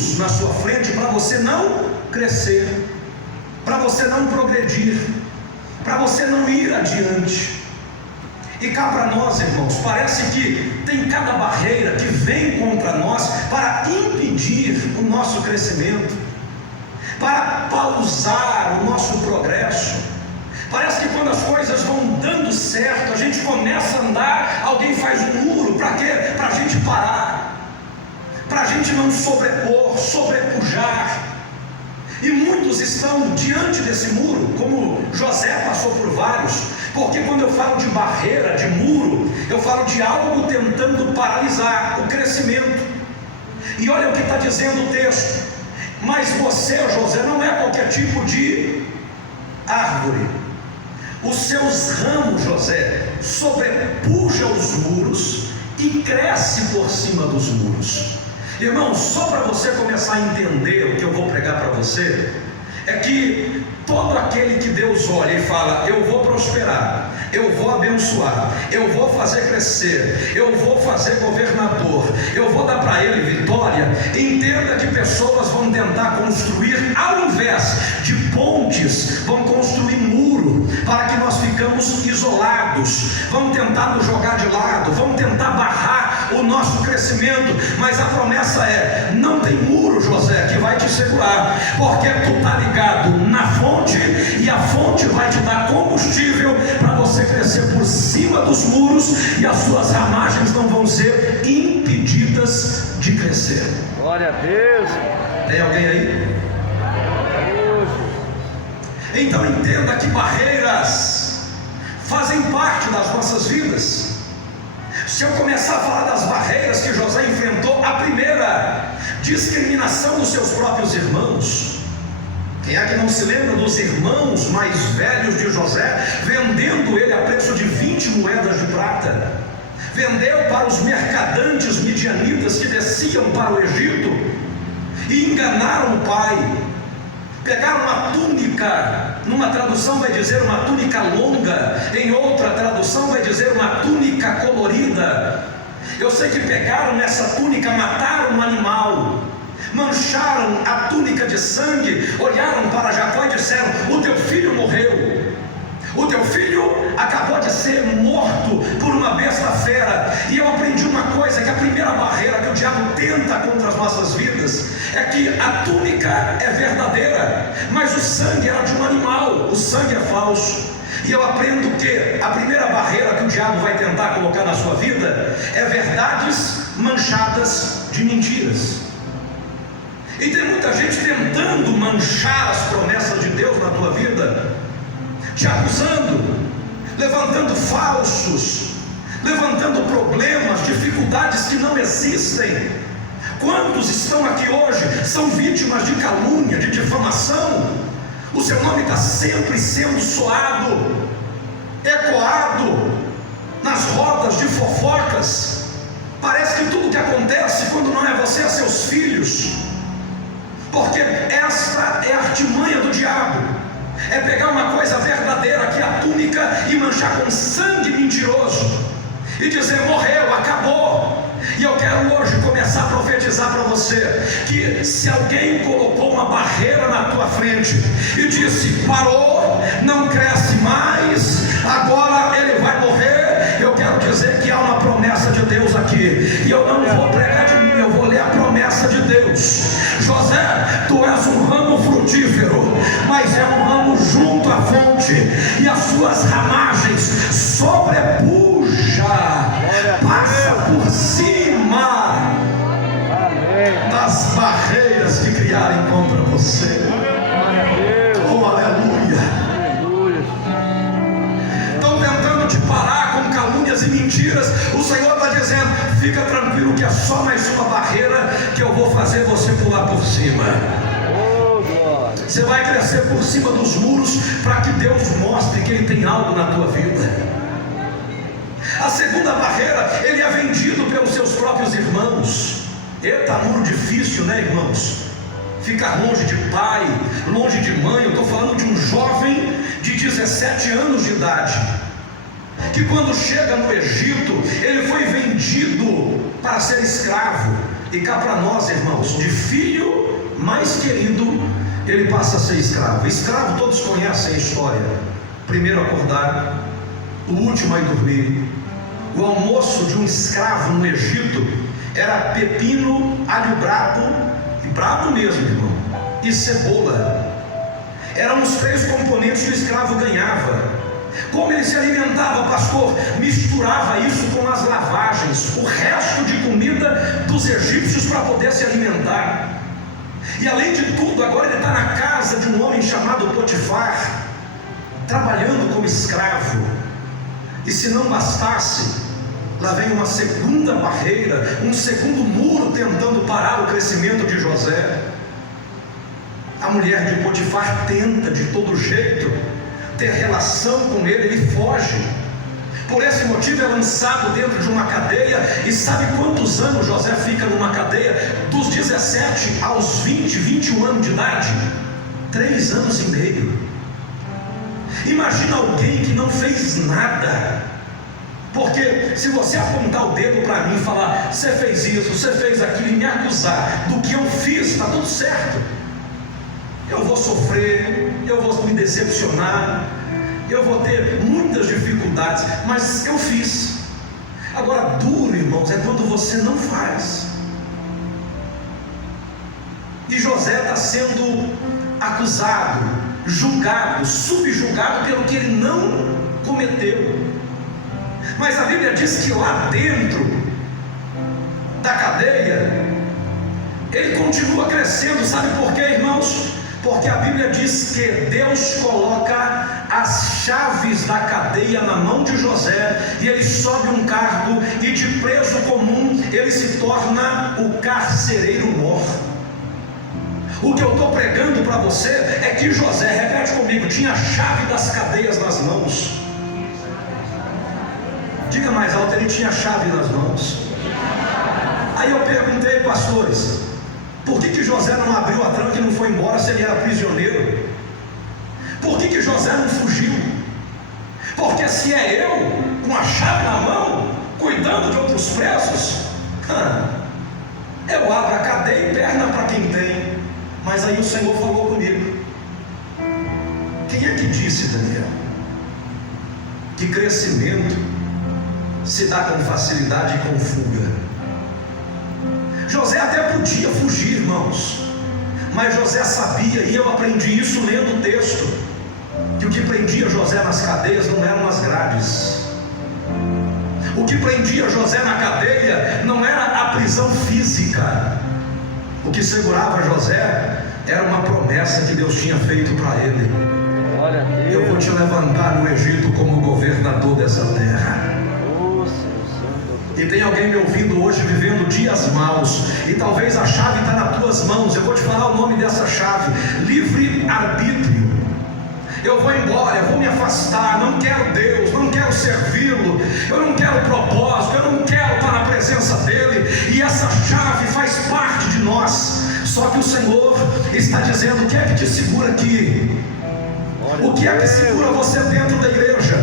muros na sua frente para você não crescer, para você não progredir, para você não ir adiante. E cá para nós, irmãos, parece que tem cada barreira que vem contra nós para impedir o nosso crescimento, para pausar o nosso progresso. Parece que quando as coisas vão dando certo, a gente começa a andar, alguém faz um muro. Para quê? Para a gente parar, para a gente não sobrepujar. E muitos estão diante desse muro, como José passou por vários. Porque quando eu falo de barreira, de muro, eu falo de algo tentando paralisar o crescimento. E olha o que está dizendo o texto: mas você, José, não é qualquer tipo de árvore. Os seus ramos, José, sobrepuja os muros e cresce por cima dos muros. Irmão, só para você começar a entender o que eu vou pregar para você, é que todo aquele que Deus olha e fala: eu vou prosperar, eu vou abençoar, eu vou fazer crescer, eu vou fazer governador, eu vou dar para ele vitória, entenda que pessoas vão tentar construir, ao invés de pontes, vão construir muro, para que nós ficamos isolados, vão tentar nos jogar de lado, vão tentar barrar o nosso crescimento. Mas a promessa é: não tem muro, José, que vai te segurar, porque tu está ligado na fonte, e a fonte vai te dar combustível para você crescer por cima dos muros, e as suas ramagens não vão ser impedidas de crescer. Glória a Deus. Tem alguém aí? Então entenda que barreiras fazem parte das nossas vidas. Se eu começar a falar das barreiras que José enfrentou, a primeira, discriminação dos seus próprios irmãos. Quem é que não se lembra dos irmãos mais velhos de José, vendendo ele a preço de 20 moedas de prata? Vendeu para os mercadantes midianitas que desciam para o Egito e enganaram o pai. Pegaram uma túnica, numa tradução vai dizer uma túnica longa, em outra tradução vai dizer uma túnica colorida. Eu sei que pegaram nessa túnica, mataram um animal, mancharam a túnica de sangue, olharam para Jacó e disseram: o teu filho morreu, o teu filho acabou de ser morto por uma besta fera. E eu aprendi uma coisa, que a primeira barreira que o diabo tenta contra as nossas vidas é que a túnica é verdadeira, mas o sangue era de um animal, o sangue é falso. E eu aprendo que a primeira barreira que o diabo vai tentar colocar na sua vida é verdades manchadas de mentiras. E tem muita gente tentando manchar as promessas de Deus na tua vida, te acusando, levantando falsos, levantando problemas, dificuldades que não existem. Quantos estão aqui hoje, são vítimas de calúnia, de difamação? O seu nome está sempre sendo soado, ecoado nas rodas de fofocas. Parece que tudo que acontece, quando não é você, é seus filhos. Porque esta é a artimanha do diabo, é pegar uma coisa verdadeira, que é a túnica, e manchar com sangue mentiroso, e dizer: morreu, acabou. E eu quero hoje começar a profetizar para você, que se alguém colocou uma barreira na tua frente e disse: parou, não cresce mais, agora ele vai morrer, eu quero dizer que há uma promessa de Deus aqui, e eu não vou pregar de mim, eu vou ler a promessa de Deus. José, tu és um ramo frutífero, mas é um ramo junto à fonte, e as suas ramagens sobrepuja, passa por cima das barreiras que criarem contra você. Oh, aleluia. Estão tentando te parar com calúnias e mentiras. O Senhor está dizendo: fica tranquilo, que é só mais uma barreira que eu vou fazer você pular por cima. Você vai crescer por cima dos muros, para que Deus mostre que Ele tem algo na tua vida. A segunda barreira, ele é vendido pelos seus próprios irmãos. Eita, muro difícil, né, irmãos? Ficar longe de pai, longe de mãe. Eu estou falando de um jovem de 17 anos de idade, que quando chega no Egito, ele foi vendido para ser escravo. E cá para nós, irmãos, de filho mais querido, ele passa a ser escravo. Escravo, todos conhecem a história: primeiro acordar, o último a ir dormir. O almoço de um escravo no Egito era pepino, alho brabo, e brabo mesmo, irmão, e cebola. Eram os 3 componentes que o escravo ganhava. Como ele se alimentava, pastor? Misturava isso com as lavagens, o resto de comida dos egípcios para poder se alimentar. E além de tudo, agora ele está na casa de um homem chamado Potifar, trabalhando como escravo. E se não bastasse, lá vem uma segunda barreira, um segundo muro tentando parar o crescimento de José. A mulher de Potifar tenta de todo jeito ter relação com ele, ele foge. Por esse motivo é lançado dentro de uma cadeia. E sabe quantos anos José fica numa cadeia? Dos 17 aos 20, 21 anos de idade. 3 anos e meio. Imagina alguém que não fez nada. Porque se você apontar o dedo para mim e falar: você fez isso, você fez aquilo, e me acusar do que eu fiz, está tudo certo. Eu vou sofrer, eu vou me decepcionar, eu vou ter muitas dificuldades, mas eu fiz. Agora, duro, irmãos, é quando você não faz. E José está sendo acusado, julgado, subjugado pelo que ele não cometeu. Mas a Bíblia diz que lá dentro da cadeia ele continua crescendo. Sabe por quê, irmãos? Porque a Bíblia diz que Deus coloca as chaves da cadeia na mão de José, e ele sobe um cargo, e de preso comum ele se torna o carcereiro mor. O que eu estou pregando para você é que José, repete comigo, tinha a chave das cadeias nas mãos. Diga mais alto: ele tinha a chave nas mãos. Aí eu perguntei, pastores, por que José não abriu a tranca e não foi embora se ele era prisioneiro? Por que José não fugiu? Porque se é eu, com a chave na mão, cuidando de outros presos, eu abro a cadeia e perna para quem tem. Mas aí o Senhor falou comigo: quem é que disse, Daniel, que crescimento se dá com facilidade e com fuga? José até podia fugir, irmãos, mas José sabia, e eu aprendi isso lendo o texto, que o que prendia José nas cadeias não eram as grades. O que prendia José na cadeia não era a prisão física. O que segurava José era uma promessa que Deus tinha feito para ele: eu vou te levantar no Egito como governador dessa terra. E tem alguém me ouvindo hoje vivendo dias maus, e talvez a chave está nas tuas mãos. Eu vou te falar o nome dessa chave: livre-arbítrio. Eu vou embora, eu vou me afastar, não quero Deus, não quero servi-lo, eu não quero propósito, eu não quero estar na presença dele. E essa chave faz parte de nós. Só que o Senhor está dizendo: o que é que te segura aqui? O que é que segura você dentro da igreja?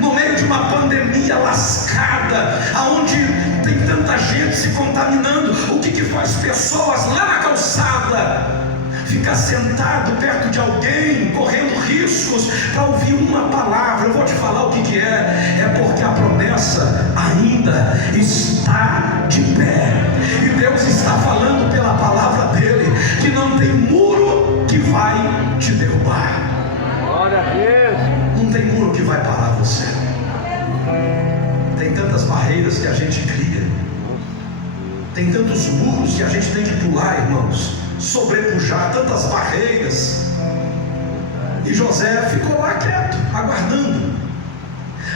No meio de uma pandemia lascada, aonde tem tanta gente se contaminando, o que faz pessoas lá na calçada ficar sentado perto de alguém, correndo riscos para ouvir uma palavra? Eu vou te falar o que é. É porque a promessa ainda está de pé, e Deus está falando pela palavra dele que não tem muro que vai te derrubar. Glória a Deus. Não tem muro que vai parar você. Tem tantas barreiras que a gente cria, tem tantos muros que a gente tem que pular, irmãos, sobrepujar tantas barreiras. E José ficou lá quieto, aguardando.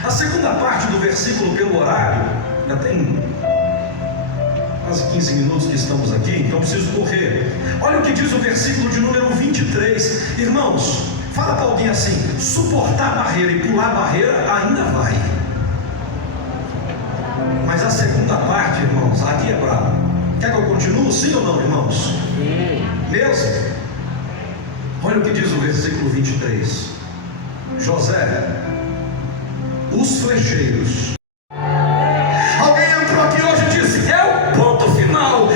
A segunda parte do versículo, pelo horário, já tem quase 15 minutos que estamos aqui, então preciso correr. Olha o que diz o versículo de número 23. Irmãos, fala para alguém assim: suportar a barreira e pular a barreira ainda vai, mas a segunda parte, irmãos, aqui é bravo. Quer que eu continue? Sim ou não, irmãos? Sim. Mesmo? Olha o que diz o versículo 23. José, os flecheiros. Alguém entrou aqui hoje e disse: é o ponto final.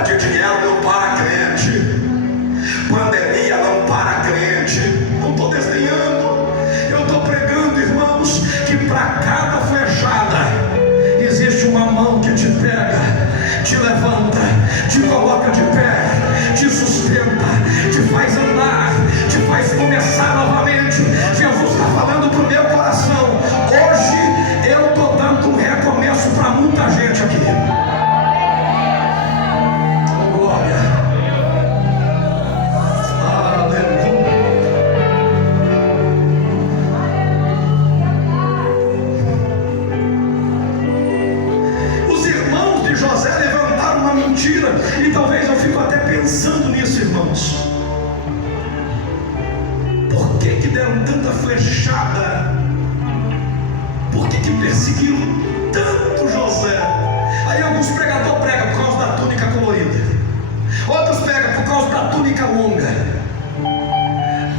Falta de dinheiro não para crente. Pandemia não para crente. Não estou desdenhando. Eu estou pregando, irmãos, que para cada flechada existe uma mão que te pega, te levanta, te coloca de pé, te sustenta, te faz andar, te faz começar novamente. Jesus está falando para o meu coração. Hoje eu estou dando um recomeço para muita gente aqui. Glória. Aleluia. Os irmãos de José levantaram uma mentira, e talvez eu fico até pensando nisso, irmãos. Por que deram tanta flechada? Por que perseguiram tanto José? Aí alguns pregadores pregam por causa da túnica colorida, outros pregam por causa da túnica longa.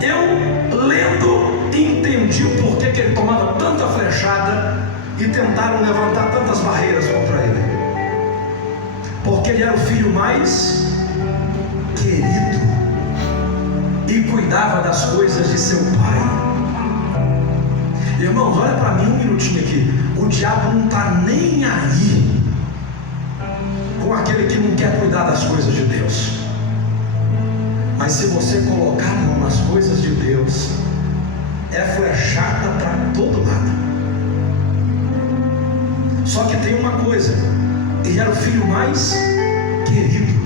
Eu, lendo, entendi o porquê que ele tomava tanta flechada e tentaram levantar tantas barreiras contra ele. Porque ele era o filho mais querido e cuidava das coisas de seu pai. Irmãos, olha para mim um minutinho aqui. O diabo não está nem aí com aquele que não quer cuidar das coisas de Deus. Mas se você colocar a mão nas coisas de Deus, é flechada para todo lado. Só que tem uma coisa: ele era o filho mais querido.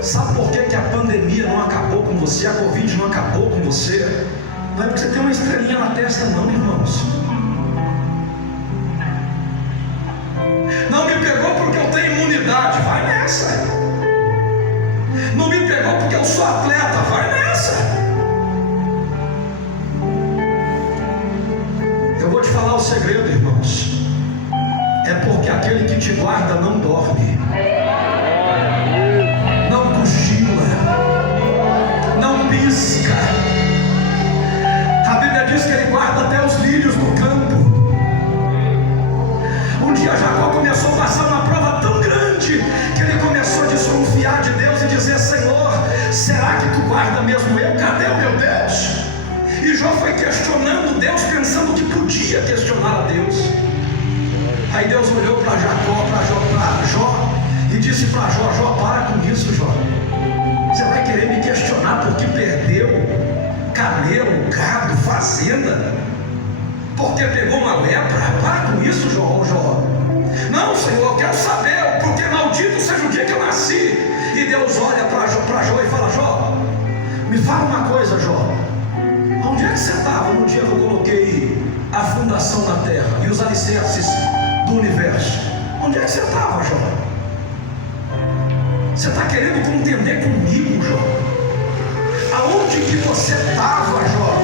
Sabe por que a pandemia não acabou com você? A Covid não acabou com você? Não é porque você tem uma estrelinha na testa, não, irmãos. Não me pegou porque eu tenho imunidade. Vai nessa. Não me pegou porque eu sou atleta. Vai nessa. Eu vou te falar o segredo, irmãos. É porque aquele que te guarda não dorme, não cochila, não pisca. A Bíblia diz que ele guarda até os lírios do campo. Um dia Jacó começou a passar uma prova tão grande que ele começou a desconfiar de Deus e dizer: Senhor, será que tu guarda mesmo eu? Cadê o meu Deus? E Jó foi questionando Deus, pensando que podia questionar a Deus. Aí Deus olhou para Jó e disse para Jó: Jó, para com isso, Jó. Você vai querer me questionar porque perdeu camelo, gado, fazenda, porque pegou uma lepra? Para com isso, Jó. Não, Senhor, eu quero saber, porque maldito seja o dia que eu nasci. E Deus olha para Jó e fala: Jó, me fala uma coisa, Jó. Onde é que você estava no dia que eu coloquei a fundação na terra e os alicerces do universo? Onde é que você estava, Jó? Você está querendo contender comigo, Jó? Aonde que você estava, Jó?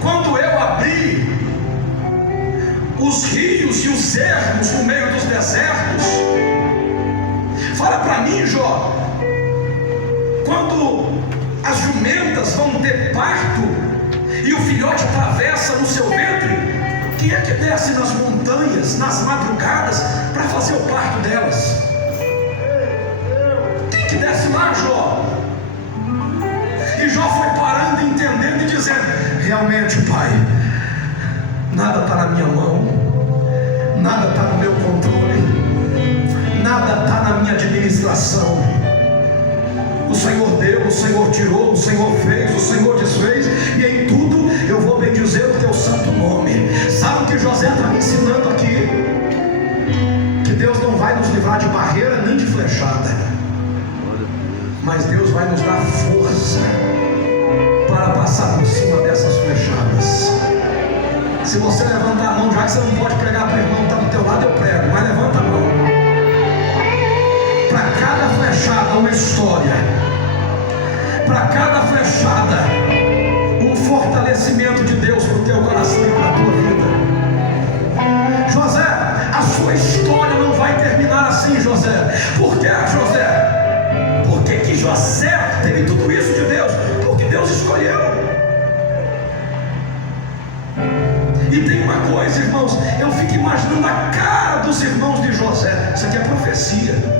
Quando eu abri os rios e os ermos no meio dos desertos? Fala para mim, Jó. Quando as jumentas vão ter parto e o filhote atravessa no seu ventre, quem é que desce nas montanhas, nas madrugadas, para fazer o parto delas? Quem que desce lá, Jó? E Jó foi parando, entendendo e dizendo: realmente, Pai, nada está na minha mão, nada está no meu controle, nada está na minha administração. O Senhor deu, o Senhor tirou, o Senhor fez, o Senhor desfez, e em tudo eu vou bendizer o teu santo nome. Sabe o que José está me ensinando aqui? Que Deus não vai nos livrar de barreira nem de flechada, mas Deus vai nos dar força para passar por cima dessas flechadas. Se você levantar a mão, já que você não pode pregar para o irmão que está do teu lado, eu prego, mas levanta a mão. Para cada flechada uma história, para cada flechada um fortalecimento de Deus para o teu coração e para a tua vida. José, a sua história não vai terminar assim, José. Por que, José? Por que José teve tudo isso de Deus? Porque Deus escolheu. E tem uma coisa, irmãos, eu fico imaginando a cara dos irmãos de José. Isso aqui é profecia.